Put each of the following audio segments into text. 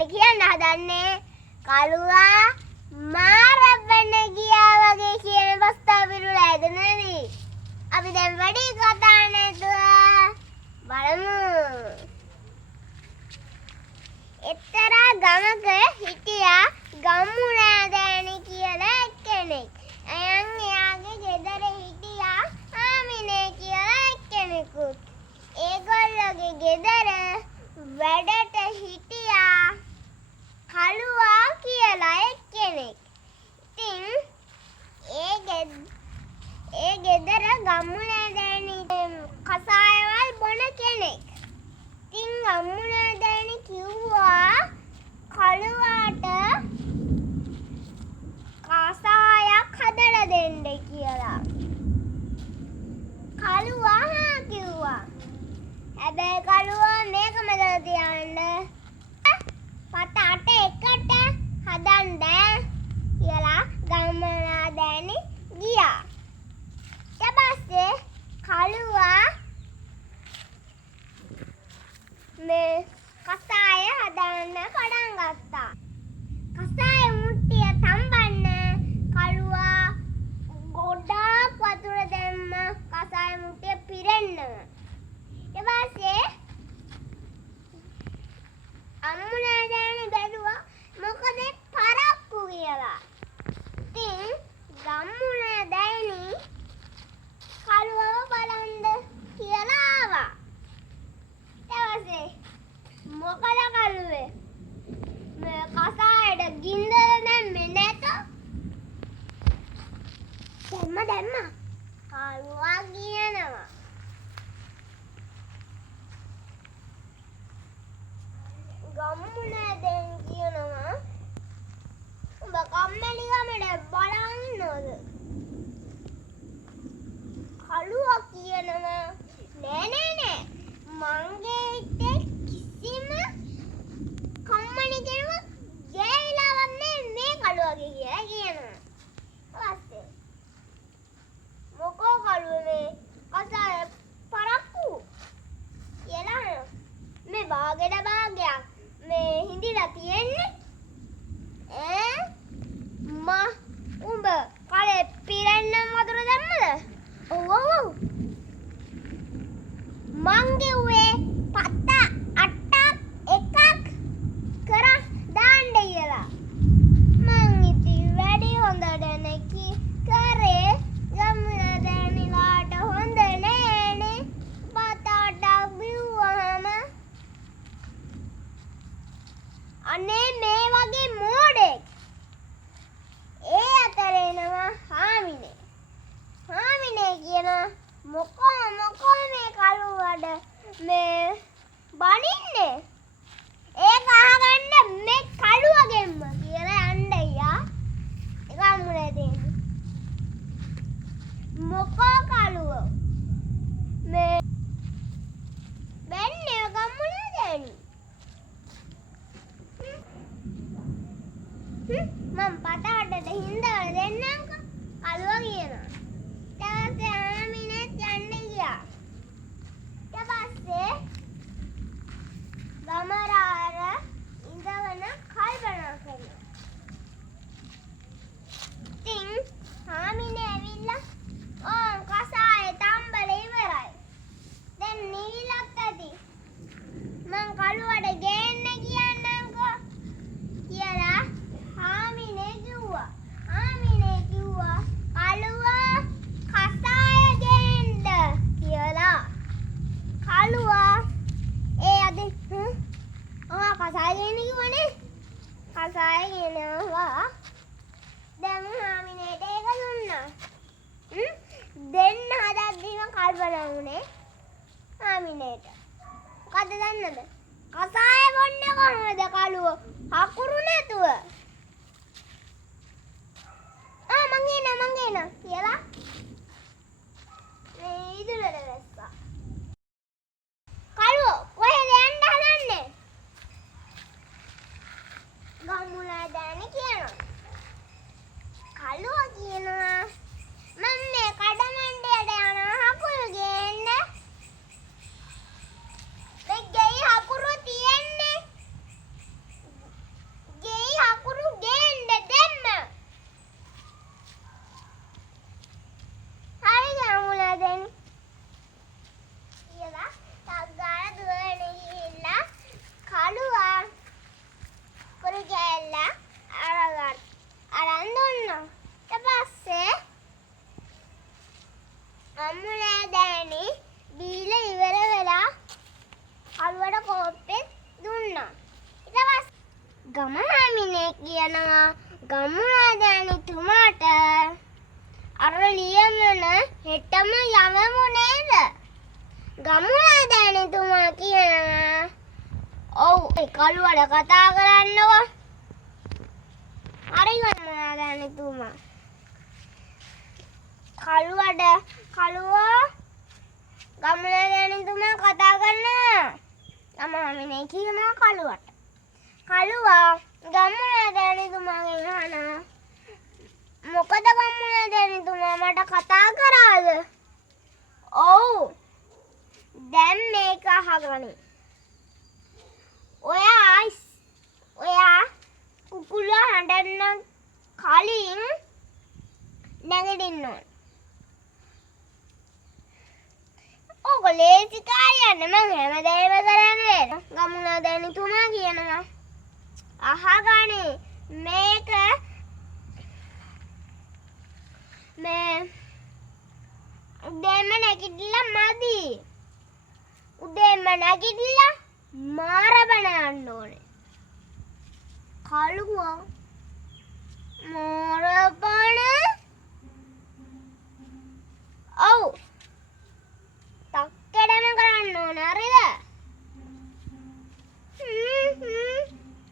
ඔයාලට කියන්න හදන්නේ කළුවා මාරබ්බන්න ගියා වගේ කියන ප්‍රස්තාව පිරුලා ඇදෙනනේ. අපි දැන් වැඩි කතා නැතුව බලමු. එක්තරා ගමක හිටියා ගම්මුණෑදෑනි කියලා එක්කෙනෙක්. එයාගේ ගෙදර හිටියා ආමිනේ කියලා එක්කෙනෙකුත්. ඒගොල්ලෝගේ ගෙදර වැඩට හිටියා කළුවා කියලා එක්කෙනෙක්. ඉතින් ඒ ගෙදර ගම්මුණෑදෑනි කසායවල් බොන කෙනෙක්. ඉතින් ගම්මුණෑදෑනි කිව්වා කළුවාට කසායක් හදලා දෙන්න කියලා. කළුවා හා කිව්වා. හැබැයි කළුවා මේක මතක තියාගන්න. පත අට එකට හදන්න කියලා ගම්මුණෑදෑනි ගියා. ඊට පස්සේ කළුවා මේ කසාය හදන්න පටන් ගත්තා. කසාය මුට්ටිය තම්බන්න කළුවා ගොඩාක් වතුර දැම්ම කසාය මුට්ටිය පිරෙන්න. ඊට පස්සේ අම්මුණෑදෑනි බැලුවා මොකද පරක්කු කියලා. ඉතින් ගම්මුණෑදෑනි කළුවව බලන්න කියලා ආවා. මොකද කළුවේ මේ කසායට ගින්දර දැම්මේ නැත. දැම්ම කළුවා කියනවා ගම්මුණෑදෑනි කියනවා උඹ කම්මැලි ගමට බලන් ඉන්නවද? කළුවා කියනවා නෑ මංගේ හිතේ කිසිම කම්මැලි කෙනෙක් ගෑවිලාවක් නෑ මේ කළුවගේ කියලා කියනවා. ඊපස්සේ මොකෝ කළුවේ කසාය පරක්කු කියලා මේ භාගයක් මේ හිඳිලා තියෙන්නේ උඹ කලේ පිරෙන්නම් වතුර දැම්මද? ඔව් මං ගෙව්වේ පත අටක් එකක් කරන් දාන්න කියලා. මං ඉතින් වැඩි හොඳට නැකි කරේ ගම්මුණෑදෑනිලාට හොඳ නෑනේ. පත අටක් බිව්වහම අනේ මේ වගේ මෝඩෙක්. ඒ අතර එනවා හාමිනේ. හාමිනේ කියනවා මොකෝ මේ කළුවට මේ බනින්නේ? ඒක අහගන්න මේ කළුවගෙන්ම කියලා යන්න යා. ඒක අම්මුණෑදෑනි. මොකෝ කළුව මේ බැන්නේ ගම්මුණෑදෑනි. මම පතාටට හින්දා දෙන්නම්කෝ කළුවා කියනවා. ඊට පස්සේ ආමිනෙත් යන්න ගියා. ඊට පස්සේ ගමරාර ඉඳවන කල්පනා කරනවා. ඉතින් ආමිනේ ඇවිල්ලා කසාය තම්බල ඉවරයි. දැන් නිවිලක් ඇති. මං කළුවට ගේන්න කියන්නම්කෝ කියලා ආමිනේ කිව්වා. ආමිනේ කිව්වා කළුවා කසාය ගේන්න කියලා. කළුවා කසාය ගේන්න කිව්වනේ. කසාය ගෙනවා. දැන් හාමිනේට ඒක දුන්නා. දෙන්න හදද්දිම කල්පනා වුණේ හාමිනේට. මොකද දන්නද? කසාය බොන්නේ කොහොමද කළුව? අකුරු නැතුව. මං එනවා කියලා මේ ඉදුලට වැස්සා. කළුව කොහෙද යන්න හදන්නේ? ගම්මුණෑදෑනි කියනවා. කළුව කියනවා මම මේ කඩමණ්ඩියට යනවා හකුරු ගේන්න. මේ ගෙයි හකුරු තියෙන්නේ ගමනාමිනේ කියනවා ගම්මුලාදෑනිතුමාට අර ලියමන හෙටම යවමු නේද? ගම්මුලාදෑනිතුමා කියනවා ඔව් ඒ කළුවට කතා කරන්නකෝ. හරි ගම්මුලාදෑනිතුමා. කළුවා ගම්මුලාදෑනිතුමා කතා කරනවා. ගමනාමිනේ කියනවා කළුවට. කළුවා ගම්මුලාදෑනිතුමාගෙන් අහනවා මොකද ගම්මුලාදෑනිතුමා මට කතා කරාද? ඔව් දැන් මේක අහගනි. ඔයා කුකුලා හඬන්න කලින් නැගිටින්න ඕන. ඕක ලේසි කාර්යයක් නෙමෙයි මම හැමදේම කරන්නේ. ගම්මුලාදෑනිතුමා කියනවා අහගනි මේක මේ උදේම නැගිටලා මදි. උදේම නැගිටලා මාරබන යන්න ඕනේ. කළුවා මාරබන ඔව් තක්කඩම කරන්න ඕන හරිද?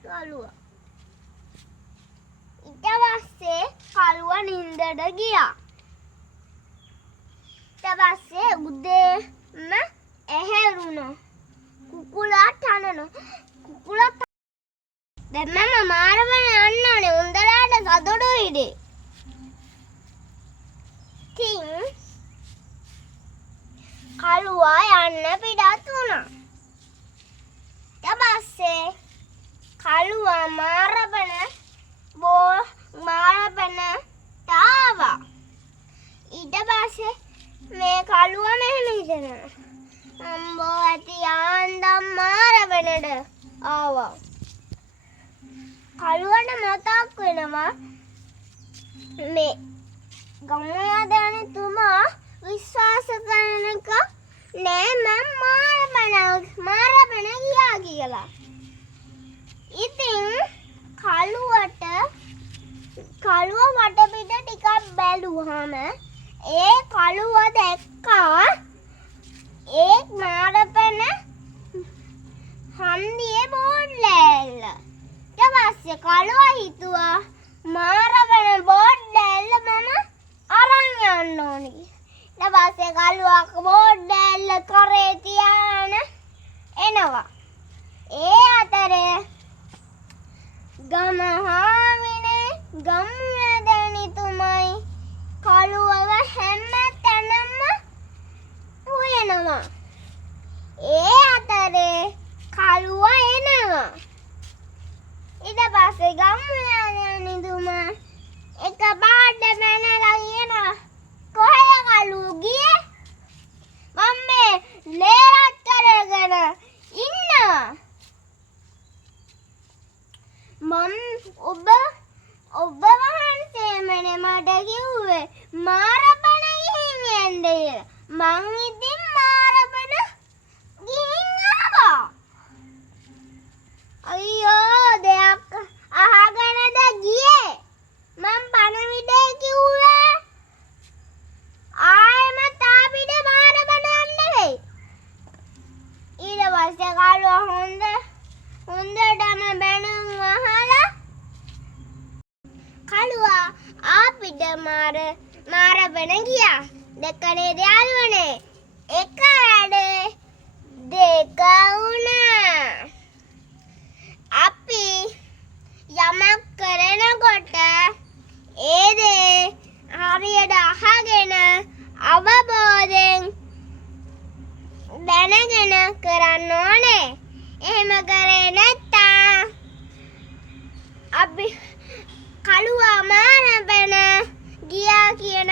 කළුවා ඊට පස්සේ කළුවා නින්දට ගියා. ඊට පස්සේ උදේම ඇහැරුණා. කුකුලා තනනවා. කුකුලා දැන් මම මාරවන යන්න ඕනේ. උන්දලාට සතුටුයිද? තින් කළුවා යන්න පිටත් වුණා. ඊට පස්සේ කළුවා මාරවන තාවා. ඊට පස්සේ මේ කළුවා මෙහෙම හිතනවා. අම්බෝ ඇති ආන්දම් මාරවනට ආවා. කළුවට මතක් වෙනවා මේ ගම්මුලාදෑනිතුමා විශ්වාස කරනක නෑ මම මාරවන ගියා කියලා. ඉතින් කළුව වටපිට ටිකක් බැලුවාම ඒ කළුව දැක්කා ඒ මාරපන හන්දියේ බෝඩ් ලෑල්ල. ඊට පස්සේ කළුවා හිතුවා මාරපන බෝඩ් ලෑල්ල මම අරන් යන්න ඕනි. ඊට පස්සේ කළුවා බෝඩ් ලෑල්ල කරේ තියාන එනවා. ඒ අතරේ ගම්මුලාදෑනිතුමයි කළුවව හැම තැනම හොයනවා. ඒ අතරේ කළුවා එනවා. ඊට පස්සේ ගම්මුලාදෑනිතුමා එක පාඩ පැනලා කියනවා කොහෙද කළුව ගියේ? මම මේ ලේරත් කරගෙන ඉන්නවා. ඔබ වහන්සේමනේ මට කිව්වේ මාරපන ගිහින් යන්න කියලා. මං ඉතින් මාරපන ගිහින් ආවා. අයියෝ දෙයක් අහගෙනද ගියේ? මං පණවිඩේ කිව්වේ ආයෙමත් ආපිට මාරපන යන්න නෙවෙයි. ඊට පස්සේ කළුවා හොඳටම බැනුම් අහලා කළුවා ආපිට මාරපන ගියා. දෙකනේ යාළුවනේ එක වැඩේ දෙක වුණා. අපි යමක් කරනකොට ඒ දේ හරියට අහගෙන අවබෝධයෙන් දැනගෙන කරන්න ඕනේ. එහෙම කරේ නැත්නම් අපි කළුවා මාරපන ගියා කියන